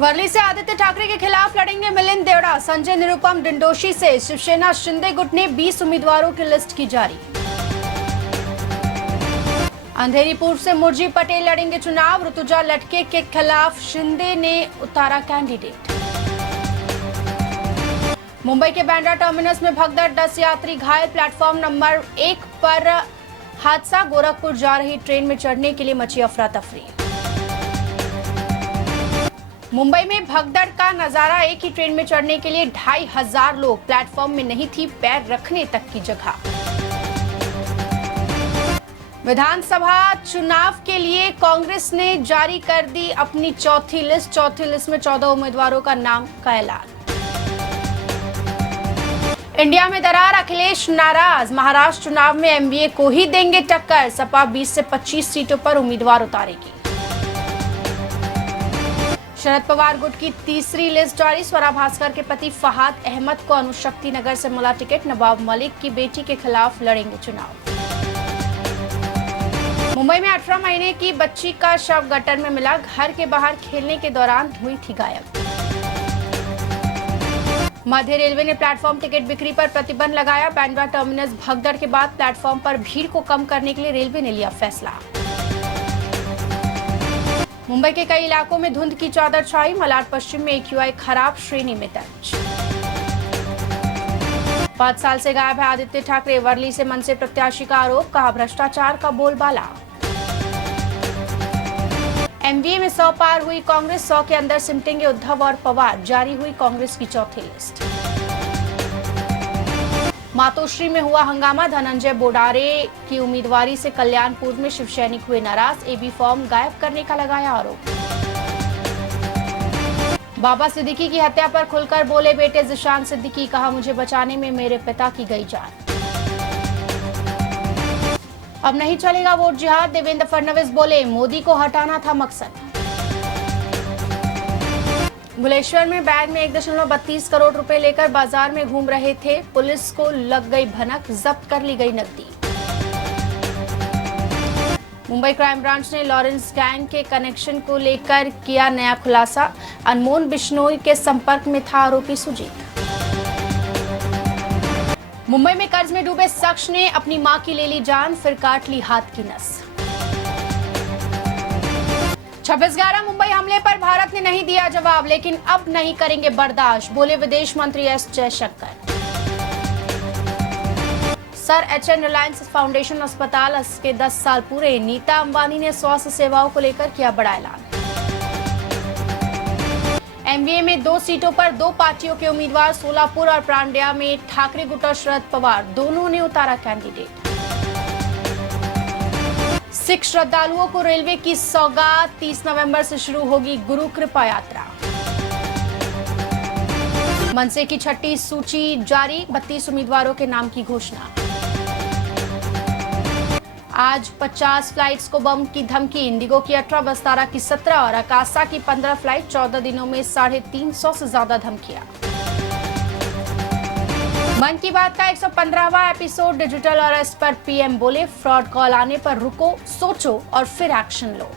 वर्ली से आदित्य ठाकरे के खिलाफ लड़ेंगे मिलिंद देवड़ा। संजय निरुपम डिंडोशी से शिवसेना शिंदे गुट ने 20 उम्मीदवारों की लिस्ट की जारी। अंधेरी पूर्व से मुरजी पटेल लड़ेंगे चुनाव। ऋतुजा लटके के खिलाफ शिंदे ने उतारा कैंडिडेट। मुंबई के बांद्रा टर्मिनस में भगदड़, 10 यात्री घायल। प्लेटफॉर्म नंबर 1 पर हादसा। गोरखपुर जा रही ट्रेन में चढ़ने के लिए मची अफरा तफरी। मुंबई में भगदड़ का नजारा, एक ही ट्रेन में चढ़ने के लिए 2500 लोग। प्लेटफॉर्म में नहीं थी पैर रखने तक की जगह। विधानसभा चुनाव के लिए कांग्रेस ने जारी कर दी अपनी चौथी लिस्ट में 14 उम्मीदवारों का नाम का ऐलान। इंडिया में दरार, अखिलेश नाराज। महाराष्ट्र चुनाव में एमवीए को ही देंगे टक्कर। सपा 20 से 25 सीटों पर उम्मीदवार उतारेगी। शरद पवार गुट की तीसरी लिस्ट जारी। स्वरा भास्कर के पति फहाद अहमद को अनुशक्ति नगर से मिला टिकट। नवाब मलिक की बेटी के खिलाफ लड़ेंगे चुनाव। मुंबई में 18 महीने की बच्ची का शव गटर में मिला। घर के बाहर खेलने के दौरान हुई थी गायब। मध्य रेलवे ने प्लेटफॉर्म टिकट बिक्री पर प्रतिबंध लगाया। बांद्रा टर्मिनस भगदड़ के बाद प्लेटफॉर्म पर भीड़ को कम करने के लिए रेलवे ने लिया फैसला। मुंबई के कई इलाकों में धुंध की चादर छाई। मलाड पश्चिम में AQI खराब श्रेणी में दर्ज। 5 साल से गायब है आदित्य ठाकरे। वर्ली से मनसे प्रत्याशी का आरोप, कहा भ्रष्टाचार का बोलबाला। एमवीए में 100 पार हुई कांग्रेस। 100 के अंदर सिमटेंगे उद्धव और पवार। जारी हुई कांग्रेस की चौथी लिस्ट। मातोश्री में हुआ हंगामा। धनंजय बोडारे की उम्मीदवारी से कल्याणपुर में शिव सैनिक हुए नाराज। एबी फॉर्म गायब करने का लगाया आरोप। बाबा सिद्दीकी की हत्या पर खुलकर बोले बेटे जिशान सिद्दीकी, कहा मुझे बचाने में मेरे पिता की गई जान। अब नहीं चलेगा वोट जिहाद। देवेंद्र फडणवीस बोले मोदी को हटाना था मकसद। भुलेश्वर में बैग में 1.32 करोड़ रुपए लेकर बाजार में घूम रहे थे। पुलिस को लग गई भनक, जब्त कर ली गई नकदी। मुंबई क्राइम ब्रांच ने लॉरेंस गैंग के कनेक्शन को लेकर किया नया खुलासा। अनमोल बिश्नोई के संपर्क में था आरोपी सुजीत। मुंबई में कर्ज में डूबे शख्स ने अपनी मां की ले ली जान, फिर काट ली हाथ की नस। 26/11 मुंबई हमले पर भारत ने नहीं दिया जवाब, लेकिन अब नहीं करेंगे बर्दाश्त, बोले विदेश मंत्री S Jaishankar. Sir HN Reliance foundation अस्पताल के 10 साल पूरे। नीता अंबानी ने स्वास्थ्य सेवाओं को लेकर किया बड़ा ऐलान। एमवीए में 2 सीटों पर 2 पार्टियों के उम्मीदवार। सोलापुर और प्रांड्या में ठाकरे गुट और शरद पवार दोनों ने उतारा कैंडिडेट। सिख श्रद्धालुओं को रेलवे की सौगात। 30 नवंबर से शुरू होगी गुरु कृपा यात्रा। मनसे की छठी सूची जारी। 32 उम्मीदवारों के नाम की घोषणा। आज 50 फ्लाइट्स को बम की धमकी। इंडिगो की 18, वस्तारा की 17 और आकाशा की 15 फ्लाइट। 14 दिनों में 350 से ज्यादा धमकियां। मन की बात का 115वां एपिसोड डिजिटल अरेस्ट पर PM बोले फ्रॉड कॉल आने पर रुको, सोचो और फिर एक्शन लो।